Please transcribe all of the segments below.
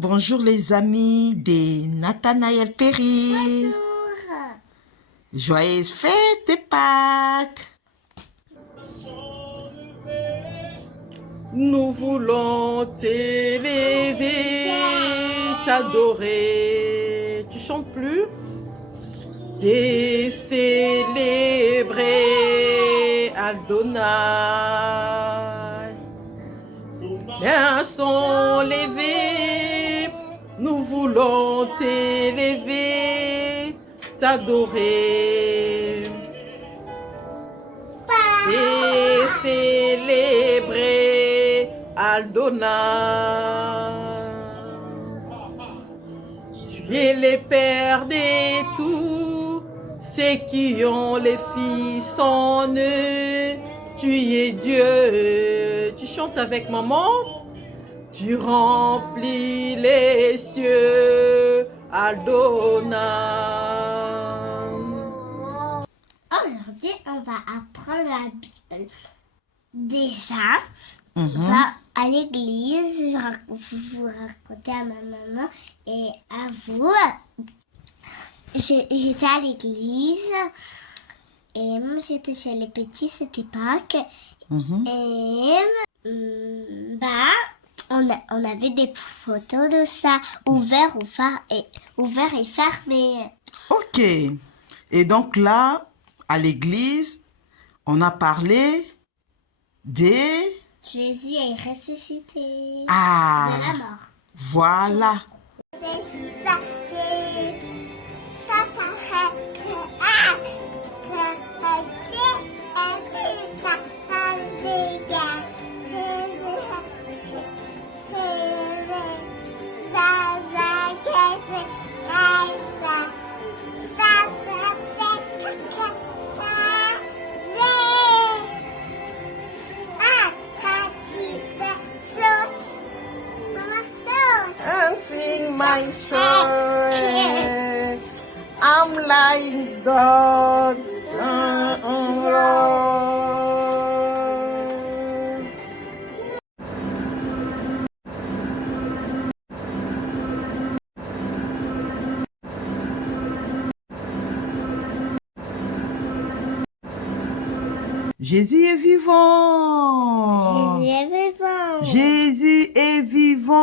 bonjour les amis de Nathanaël Perry. Bonjour. Joyeuse fête de Pâques. Nous voulons t'élever, t'adorer. Tu chantes plus? Et célébrer Adonai. Un son levé, nous voulons t'élever, t'adorer. Et célébrer Adonai. Tu es le Père de tous, ceux qui ont les fils en eux. Tu es Dieu. Tu chantes avec maman. Tu remplis les cieux, Adonai. Aujourd'hui, on va apprendre la Bible. Déjà, on va à l'église, vous raconter à ma maman et à vous. J'étais à l'église et moi j'étais chez les petits, c'était Pâques. Et on avait des photos de ça, ouvert et fermé. Ok. Et donc là, à l'église, on a parlé des... Jésus est ressuscité Ah, de la mort. voilà. My strength, I'm like God. Jésus est vivant. Jésus est vivant. Jésus est vivant.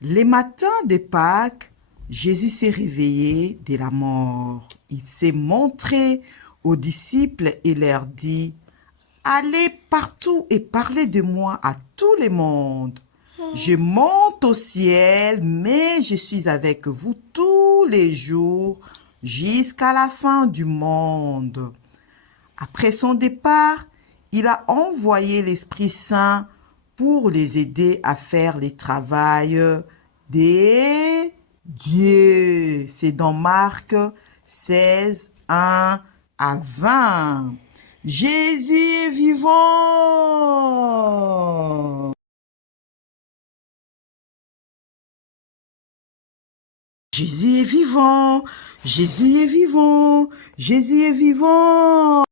Les matins de Pâques, Jésus s'est réveillé de la mort. Il s'est montré aux disciples et leur dit, « Allez partout et parlez de moi à tout le monde. Je monte au ciel, mais je suis avec vous tous les jours jusqu'à la fin du monde. » Après son départ, il a envoyé l'Esprit Saint pour les aider à faire le travail des dieux. C'est dans Marc 16, 1 à 20. Jésus est vivant. Jésus est vivant. Jésus est vivant. Jésus est vivant.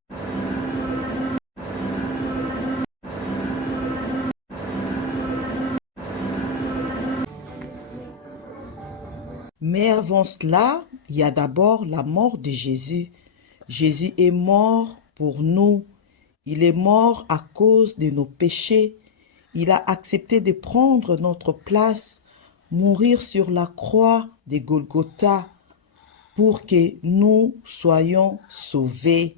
Mais avant cela, il y a d'abord la mort de Jésus. Jésus est mort pour nous. Il est mort à cause de nos péchés. Il a accepté de prendre notre place, mourir sur la croix de Golgotha pour que nous soyons sauvés.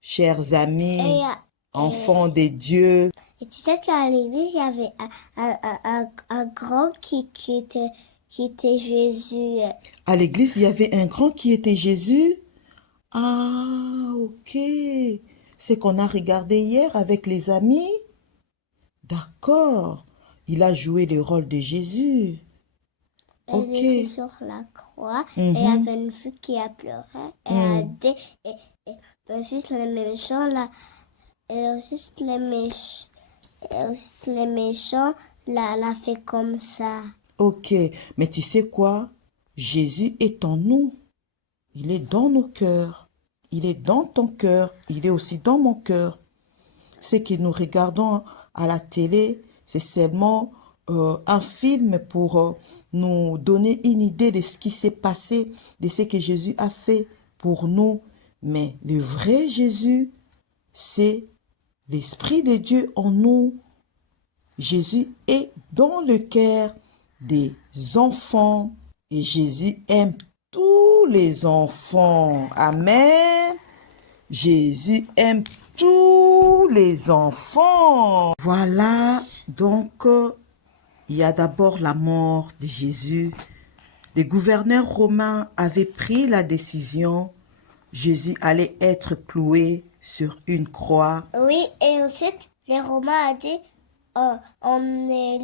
Chers amis, enfants de Dieu. Et tu sais qu'à l'église, il y avait un grand qui était Jésus. À l'église, il y avait un grand qui était Jésus. Ah, ok. C'est qu'on a regardé hier avec les amis. D'accord. Il a joué le rôle de Jésus. Elle était sur la croix et il y avait une fille qui a pleuré. Et a dit, et ensuite les méchants là, et ensuite les méchants l'a fait comme ça. Ok, mais tu sais quoi? Jésus est en nous. Il est dans nos cœurs. Il est dans ton cœur. Il est aussi dans mon cœur. Ce que nous regardons à la télé, c'est seulement un film pour nous donner une idée de ce qui s'est passé, de ce que Jésus a fait pour nous. Mais le vrai Jésus, c'est l'Esprit de Dieu en nous. Jésus est dans le cœur des enfants et Jésus aime tous les enfants. Amen. Jésus aime tous les enfants. Voilà, donc il y a d'abord la mort de Jésus. Les gouverneurs romains avaient pris la décision. Jésus allait être cloué sur une croix. Oui, et ensuite, les Romains ont dit, emmenez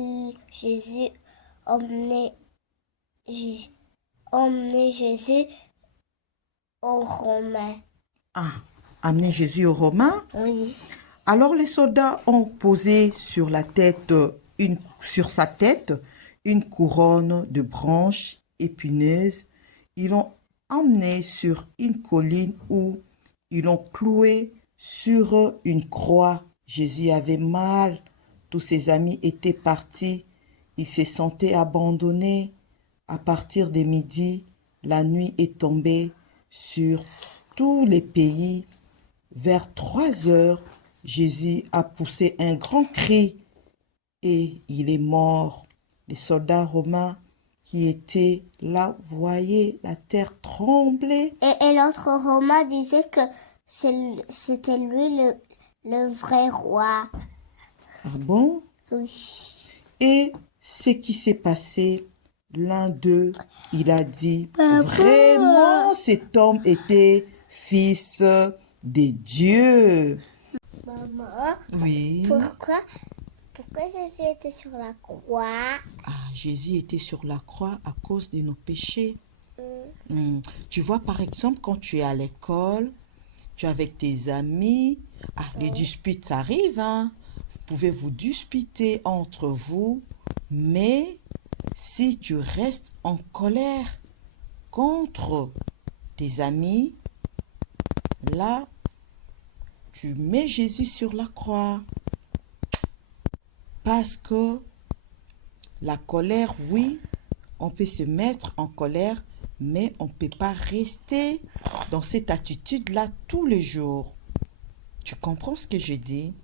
Jésus, emmenez Jésus aux Romains. Ah, amener Jésus aux Romains. Oui. Alors les soldats ont posé sur sa tête une couronne de branches épineuses. Ils l'ont emmené sur une colline où ils l'ont cloué sur une croix. Jésus avait mal. Tous ses amis étaient partis. Il se sentait abandonné. À partir de midi, la nuit est tombée sur tous les pays. Vers 3 heures, Jésus a poussé un grand cri et il est mort. Les soldats romains qui étaient là voyaient la terre trembler. Et l'autre Romain disait que c'était lui le vrai roi. Ah bon? Oui. Et ce qui s'est passé, l'un d'eux, il a dit, Papa. vraiment cet homme était fils de Dieu. Maman, Oui. pourquoi Jésus était sur la croix? Ah, Jésus était sur la croix à cause de nos péchés. Tu vois, par exemple, quand tu es à l'école, tu es avec tes amis, les disputes arrivent, hein. Vous pouvez vous disputer entre vous, mais si tu restes en colère contre tes amis, là, tu mets Jésus sur la croix. Parce que la colère, oui, on peut se mettre en colère, mais on ne peut pas rester dans cette attitude-là tous les jours. Tu comprends ce que je dis?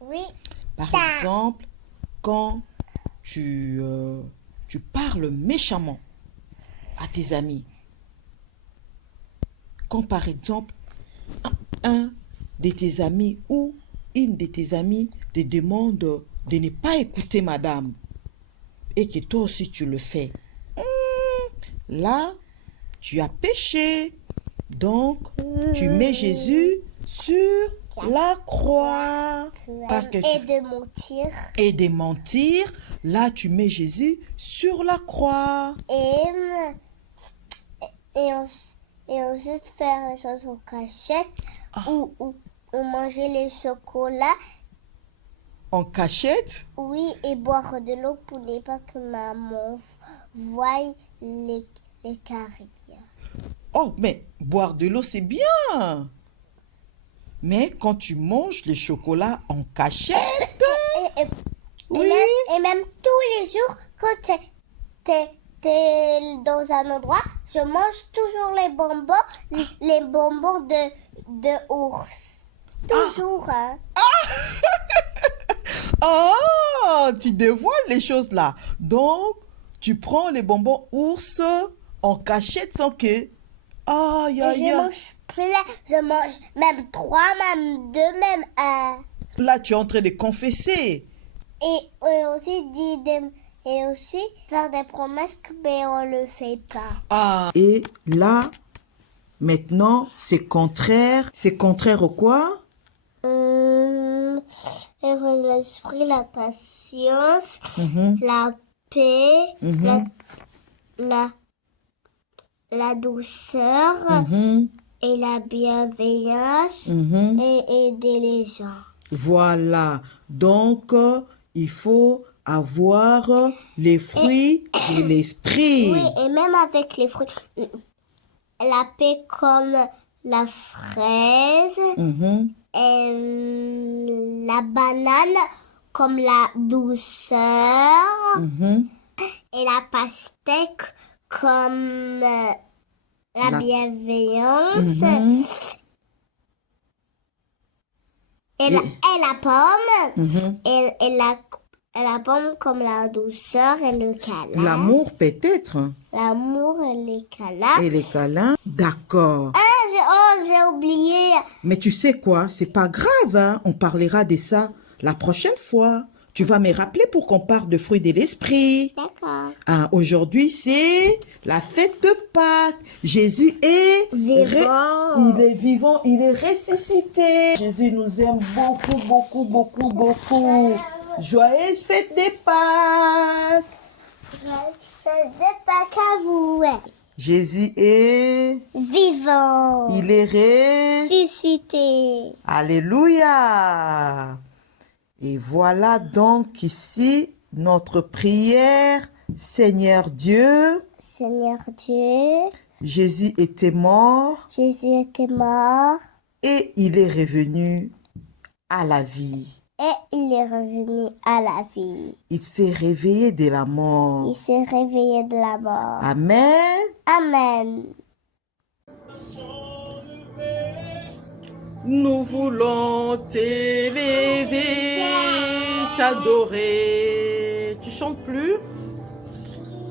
Oui. Par exemple, quand tu parles méchamment à tes amis, quand par exemple, un de tes amis ou une de tes amies te demande de ne pas écouter madame et que toi aussi tu le fais, là, tu as péché. Donc, tu mets Jésus sur la croix. Parce que Et de mentir. Et de mentir, là, tu mets Jésus sur la croix. Et ensuite faire les choses en cachette ou manger les chocolats. En cachette? Oui, et boire de l'eau pour ne pas que maman voie les caries. Oh, mais boire de l'eau, c'est bien. Mais quand tu manges les chocolats en cachette... Oui. Et même tous les jours, quand t'es dans un endroit, je mange toujours les bonbons de ours. Toujours, hein. Ah, tu dévoiles les choses là. Donc, tu prends les bonbons ours en cachette sans que... Aïe, aïe, Je mange plein. Je mange même 3, même 2, même 1. Là, tu es en train de confesser. Et aussi faire des promesses, mais on le fait pas. Ah. Et là, maintenant, c'est contraire. C'est contraire au quoi? L'esprit, la patience, la paix, la douceur et la bienveillance et aider les gens. Voilà. Donc, il faut avoir les fruits de l'esprit. Oui, et même avec les fruits. La paix comme la fraise, et la banane comme la douceur Mhm. et la pastèque comme la La- bienveillance Mhm. et la pomme Mhm. et la pomme comme la douceur et le câlin. L'amour peut-être. L'amour et les câlins. Et les câlins. D'accord. J'ai oublié. Mais tu sais quoi, c'est pas grave, hein? On parlera de ça la prochaine fois. Tu vas me rappeler pour qu'on parle de fruits de l'esprit. D'accord. Ah, aujourd'hui, c'est la fête de Pâques. Jésus est Vivant. il est vivant, il est ressuscité. Jésus nous aime beaucoup, beaucoup, beaucoup, beaucoup. Joyeuse fête de Pâques. Fête de Pâques à vous. Jésus est, Vivant. il est Ressuscité. Alléluia. Et voilà donc ici notre prière. Seigneur Dieu, Seigneur Dieu, Jésus était mort Jésus était mort et il est revenu à la vie. et il est revenu à la vie. Il s'est réveillé de la Il mort. s'est réveillé de la mort. Amen. Amen. Nous voulons t'élever, t'adorer. Tu chantes plus?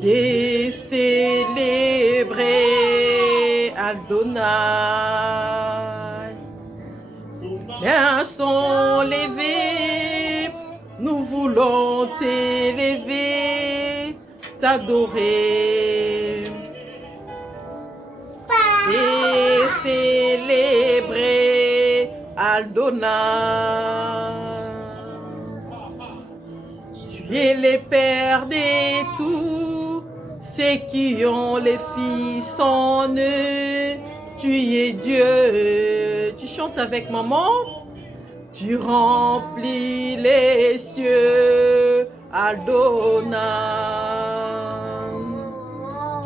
Et célébrer Adonai. Mains sont levées, nous voulons t'élever, t'adorer. Et célébrer Adonai. Tu es le Père de tous, ceux qui ont les fils en eux. Tu es Dieu. Tu chantes avec maman. Tu remplis les cieux, Adonai.